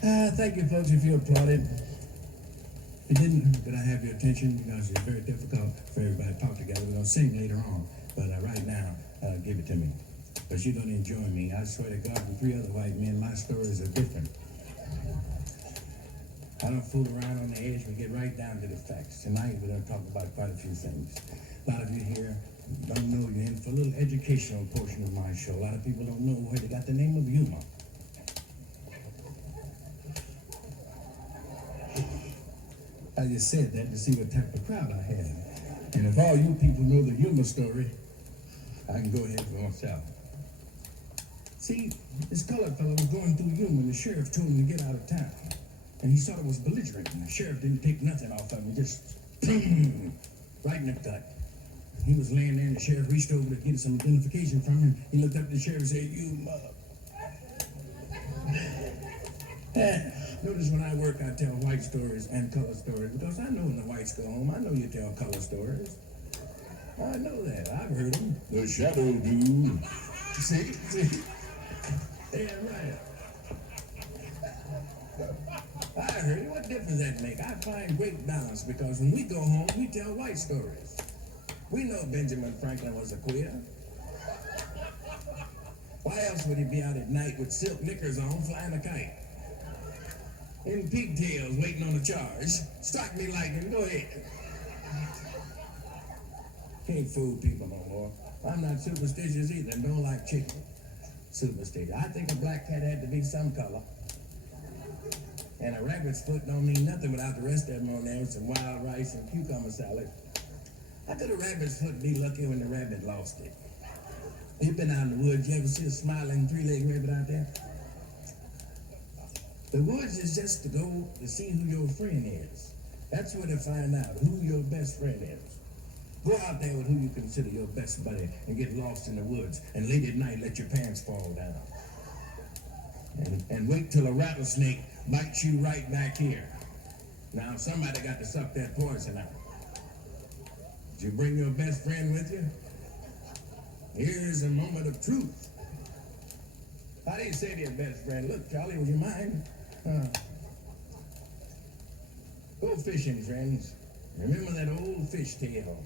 Thank you, folks, if you applauded. If you didn't, could I have your attention? Because it's very difficult for everybody to talk together. We're going to sing later on. But right now, give it to me. Because you're going to enjoy me. I swear to God, and 3 other white men, my stories are different. I don't fool around on the edge. We get right down to the facts. Tonight, we're going to talk about quite a few things. A lot of you here don't know you're in for a little educational portion of my show. A lot of people don't know where they got the name of humor. I just said that to see what type of crowd I had. And if all you people know the humor story, I can go ahead for myself. See, this colored fellow was going through humor and the sheriff told him to get out of town. And he thought it was belligerent, and the sheriff didn't take nothing off of him, just right in the gut. He was laying there, and the sheriff reached over to get some identification from him. He looked up at the sheriff and said, "You mother." Notice when I work, I tell white stories and color stories, because I know when the whites go home, I know you tell color stories. I know that. I've heard them. The shadow do. See? Yeah, right. I heard it. What difference that make? I find great balance, because when we go home, we tell white stories. We know Benjamin Franklin was a queer. Why else would he be out at night with silk knickers on, flying a kite? In pigtails, waiting on a charge. Strike me lightning, go ahead. Can't fool people no more. I'm not superstitious either, and don't like chicken. Superstitious. I think a black cat had to be some color. And a rabbit's foot don't mean nothing without the rest of them on there with some wild rice and cucumber salad. How could a rabbit's foot be lucky when the rabbit lost it? You've been out in the woods, you ever see a smiling 3-legged rabbit out there? The woods is just to go to see who your friend is. That's where to find out who your best friend is. Go out there with who you consider your best buddy and get lost in the woods, and late at night let your pants fall down. And wait till a rattlesnake bites you right back here. Now somebody got to suck that poison out. Did you bring your best friend with you? Here's a moment of truth. How do you say to your best friend, "Look, Charlie, would you mind? Go fishing, friends. Remember that old fish tale.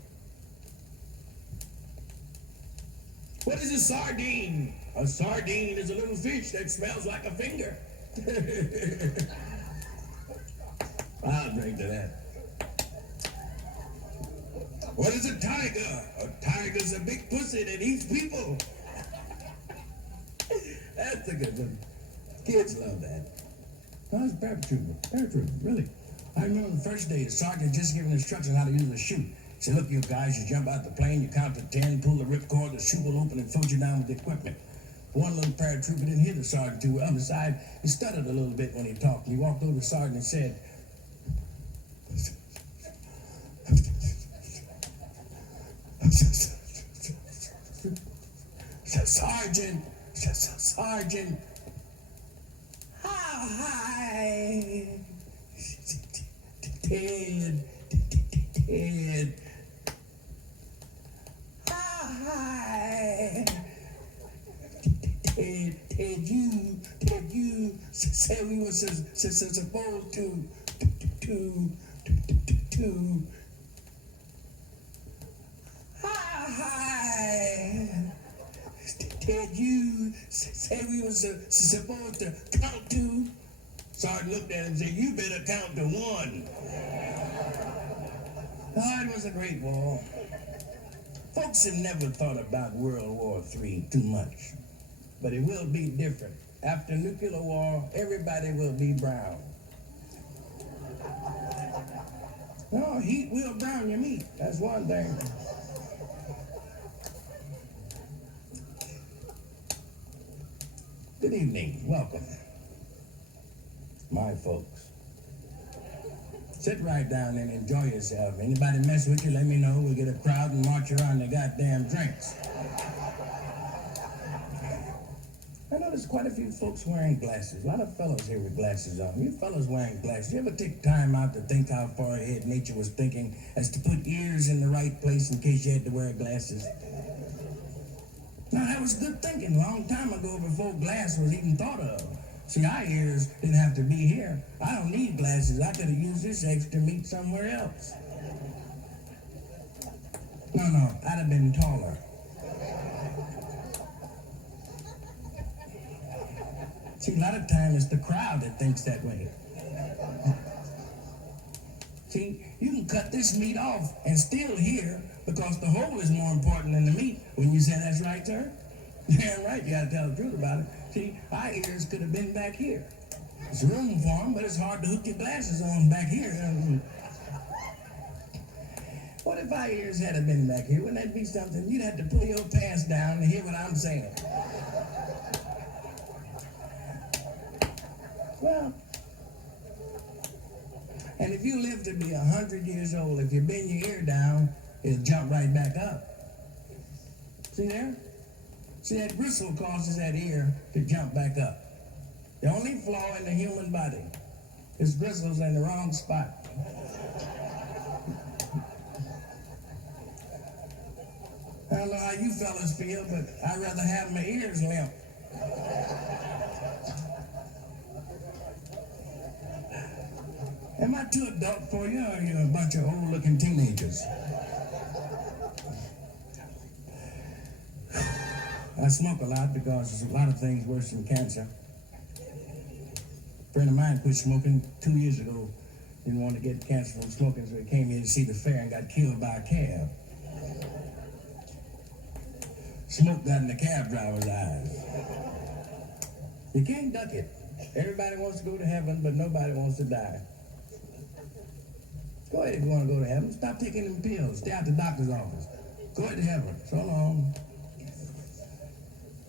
What is a sardine? A sardine is a little fish that smells like a finger." I'll drink to that. What is a tiger? A tiger's a big pussy that eats people. That's a good one. Kids love that. I was a paratrooper, really. I remember the first day, the sergeant just giving instructions how to use a chute. He said, "Look, you guys, you jump out the plane, you count to 10, pull the ripcord, the chute will open and float you down with the equipment." One little paratrooper didn't hear the sergeant too well. Besides, he stuttered a little bit when he talked. He walked over to the sergeant and said, Sergeant, hi, Ted, hi, Ted, you said we were supposed to hi. Ted, you said we were supposed to count to. Sergeant looked at him and said, "You better count to 1. Oh, it was a great war. Folks have never thought about World War III too much. But it will be different. After nuclear war, everybody will be brown. No, heat will brown your meat. That's one thing. Good evening. Welcome. My folks. Sit right down and enjoy yourself. Anybody mess with you, let me know. We'll get a crowd and march around the goddamn drinks. I noticed quite a few folks wearing glasses. A lot of fellows here with glasses on. You fellows wearing glasses, you ever take time out to think how far ahead nature was thinking as to put ears in the right place in case you had to wear glasses? Now, that was good thinking a long time ago before glass was even thought of. See, our ears didn't have to be here. I don't need glasses. I could have used this extra meat somewhere else. No, I'd have been taller. See, a lot of times it's the crowd that thinks that way. See, you can cut this meat off and still hear because the hole is more important than the meat. When you say that's right, sir? Yeah, right, you gotta tell the truth about it. See, our ears could have been back here. There's room for them, but it's hard to hook your glasses on back here. What if our ears had been back here? Wouldn't that be something? You'd have to pull your pants down to hear what I'm saying. Well, and if you live to be 100 years old, if you bend your ear down, it'll jump right back up. See there? See, that bristle causes that ear to jump back up. The only flaw in the human body is bristles in the wrong spot. I don't know how you fellas feel, but I'd rather have my ears limp. Am I too adult for you, or are you a bunch of old-looking teenagers? I smoke a lot because there's a lot of things worse than cancer. A friend of mine quit smoking 2 years ago. Didn't want to get cancer from smoking, so he came here to see the fair and got killed by a cab. Smoke got in the cab driver's eyes. You can't duck it. Everybody wants to go to heaven, but nobody wants to die. Go ahead if you want to go to heaven. Stop taking them pills. Stay out the doctor's office. Go ahead to heaven. So long.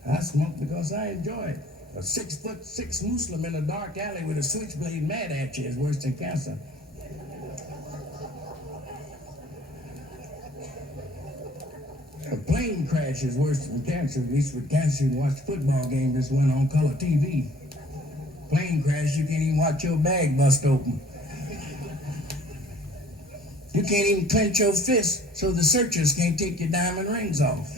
I smoke because I enjoy it. A 6'6" Muslim in a dark alley with a switchblade mad at you is worse than cancer. A plane crash is worse than cancer. At least with cancer, you can watch the football game this went on color TV. Plane crash, you can't even watch your bag bust open. You can't even clench your fist, so the searchers can't take your diamond rings off.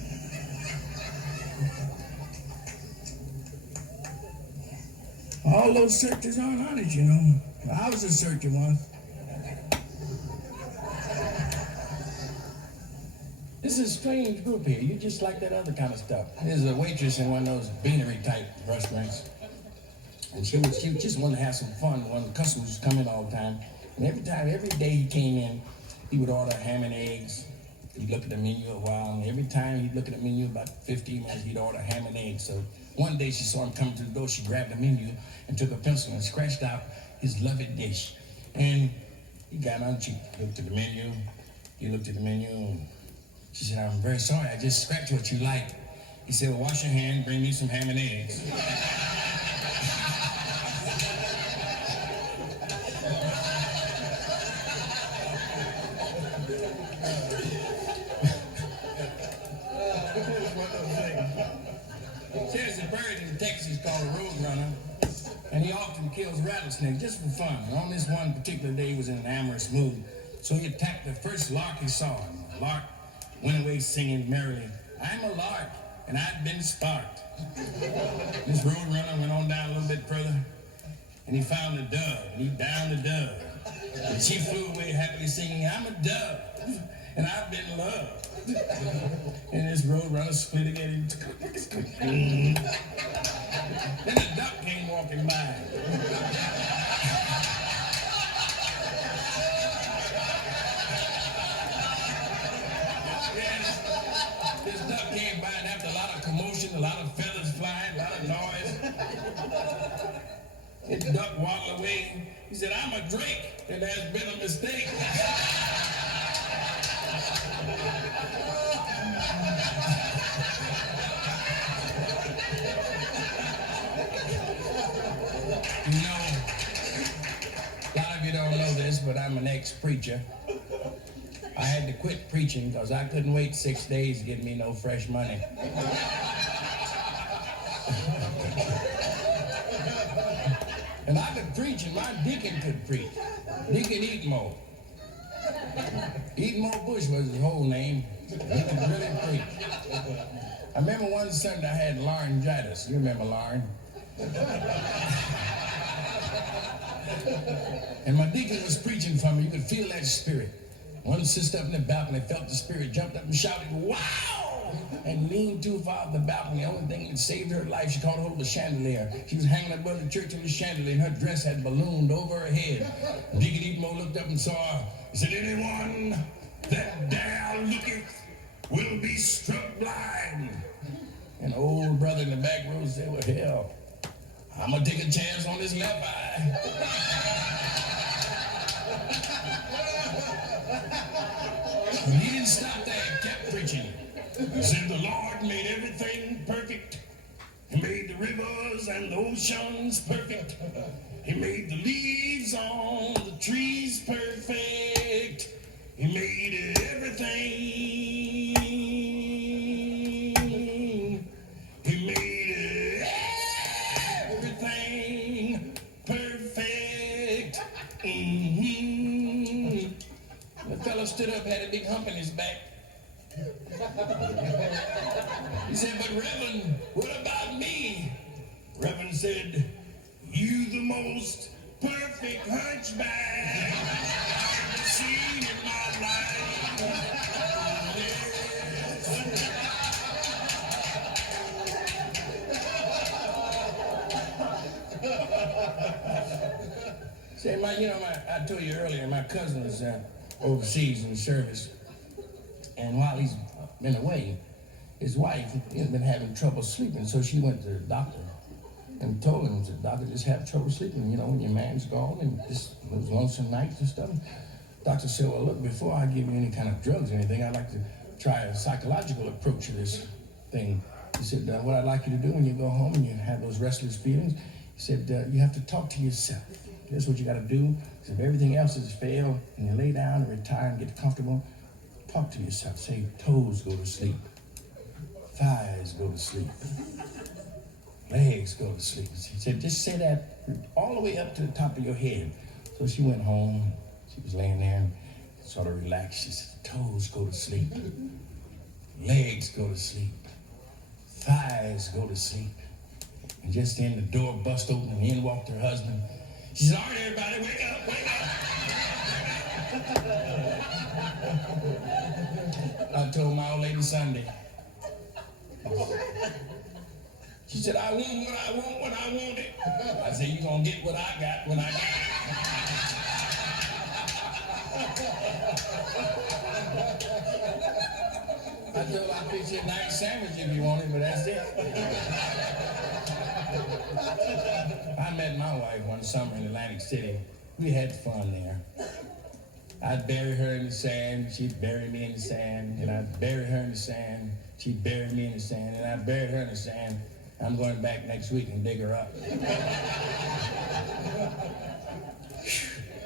All those searchers aren't honest, you know. I was a searcher once. This is a strange group here. You just like that other kind of stuff. There's a waitress in one of those beanery type restaurants. And she just wanted to have some fun. One of the customers would come in all the time. And every day he came in, he would order ham and eggs. He'd look at the menu a while, and every time he'd look at the menu, about 15 minutes, he'd order ham and eggs. So one day she saw him coming to the door, she grabbed the menu and took a pencil and scratched out his loved dish. And he got on, she looked at the menu, he looked at the menu, and she said, "I'm very sorry, I just scratched what you like." He said, "Well, wash your hand, bring me some ham and eggs." There's a bird in Texas called a roadrunner, and he often kills rattlesnakes just for fun. And on this one particular day, he was in an amorous mood, so he attacked the first lark he saw. And the lark went away singing merrily, "I'm a lark, and I've been sparked." This roadrunner went on down a little bit further, and he found a dove, and he downed the dove. And she flew away happily singing, "I'm a dove, and I've been loved." And this roadrunner split again. Then a duck came walking by. This duck came by, and after a lot of commotion, a lot of feathers flying, a lot of noise, the duck waddled away. He said, "I'm a drake, and there's been a mistake." You know, a lot of you don't know this, but I'm an ex-preacher. I had to quit preaching because I couldn't wait 6 days to get me no fresh money. And I could preach, and my deacon could preach. Deacon Eatmo. Eatmo Bush was his whole name. He could really preach. I remember one Sunday I had laryngitis. You remember Lauren? And my deacon was preaching for me. You could feel that spirit. One sister up in the balcony felt the spirit, jumped up and shouted, "Wow!" and leaned too far up the balcony. The only thing that saved her life, she caught hold of the chandelier. She was hanging above the church with the chandelier, and her dress had ballooned over her head. Deacon Emo looked up and saw her. He said, "Anyone that dare looketh will be struck blind." And old brother in the back row said, "Well, hell, I'm going to take a chance on this left eye." But he didn't stop there, kept preaching. He said, "The Lord made everything perfect. He made the rivers and the oceans perfect. He made the leaves on the trees perfect. He made everything. He made everything perfect." The fellow stood up, had a big hump in his back. He said, "But Reverend, what about me?" Reverend said, "You the most perfect hunchback I've ever seen in my life." Say, I told you earlier, my cousin was overseas in the service, and while he's been away, his wife has been having trouble sleeping, so she went to the doctor and told him, the doctor just have trouble sleeping, when your man's gone and just those lonesome nights and stuff. Doctor said, "Well, look, before I give you any kind of drugs or anything, I'd like to try a psychological approach to this thing." He said, "What I'd like you to do when you go home and you have those restless feelings," he said, "you have to talk to yourself. That's what you got to do. If everything else has failed and you lay down and retire and get comfortable, talk to yourself. Say, toes go to sleep. Thighs go to sleep. Legs go to sleep." He said, "Just say that all the way up to the top of your head." So she went home. She was laying there and sort of relaxed. She said, "Toes go to sleep. Legs go to sleep. Thighs go to sleep." And just then the door bust open and in walked her husband. She said, "All right, everybody, wake up, wake up." I told my old lady Sunday. She said, "I want what I want when I want it." I said, "You're going to get what I got when I got it." I told her I'd fix you a nice sandwich if you want it, but that's it. I met my wife one summer in Atlantic City. We had fun there. I'd bury her in the sand, she'd bury me in the sand, and I'd bury her in the sand, she'd bury me in the sand, and I'd bury her in the sand. I'm going back next week and dig her up.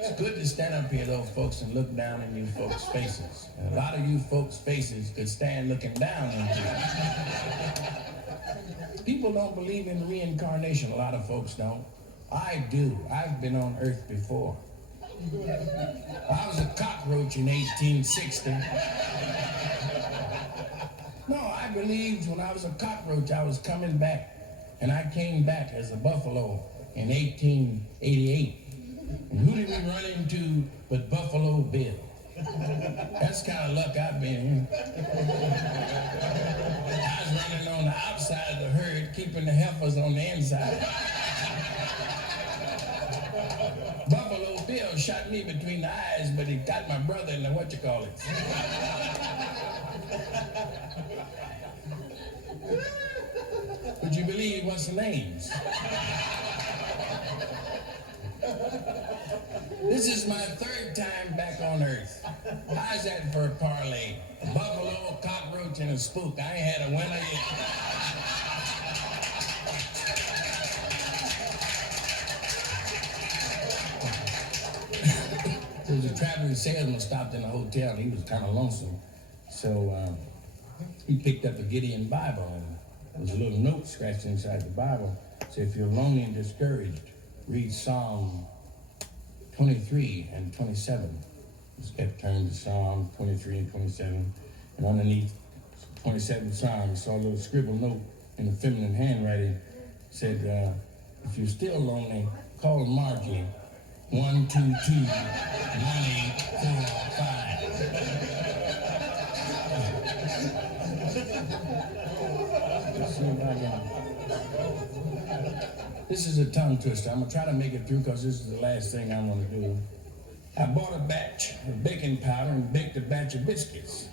It's good to stand up here, though, folks, and look down in you folks' faces. And a lot of you folks' faces could stand looking down into you. People don't believe in reincarnation. A lot of folks don't. I do. I've been on Earth before. I was a cockroach in 1860. No, I believed when I was a cockroach I was coming back. And I came back as a buffalo in 1888. And who did we run into but Buffalo Bill? That's the kind of luck I've been in. I was running on the outside of the herd, keeping the heifers on the inside. Buffalo Bill shot me between the eyes, but he got my brother in the whatchamacallit. Would you believe what's the names? This is my third time back on Earth. How's that for a parlay? Buffalo, cockroach, and a spook. I ain't had a winner yet. There was a traveling salesman stopped in a hotel, and he was kind of lonesome. So he picked up a Gideon Bible, and there was a little note scratched inside the Bible. So if you're lonely and discouraged, read Psalm 23 and 27. Just kept turning to Psalm 23 and 27. And underneath 27 Psalm, you saw a little scribbled note in a feminine handwriting. Said, If you're still lonely, call Margie. 1-2-2-9845. This is a tongue twister. I'm gonna try to make it through because this is the last thing I want to do. I bought a batch of baking powder and baked a batch of biscuits.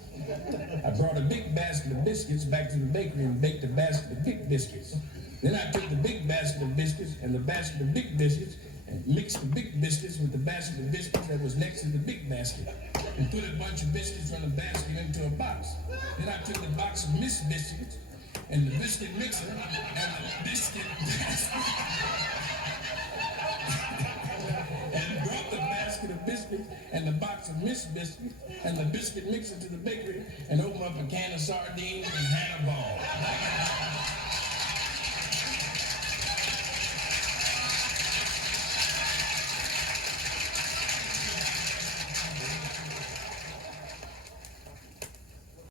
I brought a big basket of biscuits back to the bakery and baked a basket of big biscuits. Then I took the big basket of biscuits and the basket of big biscuits and mixed the big biscuits with the basket of biscuits that was next to the big basket and put a bunch of biscuits from the basket into a box. Then I took the box of mixed biscuits and the biscuit mixer and the biscuit basket and brought the basket of biscuits and the box of mixed biscuits and the biscuit mixer to the bakery and opened up a can of sardines and had a ball.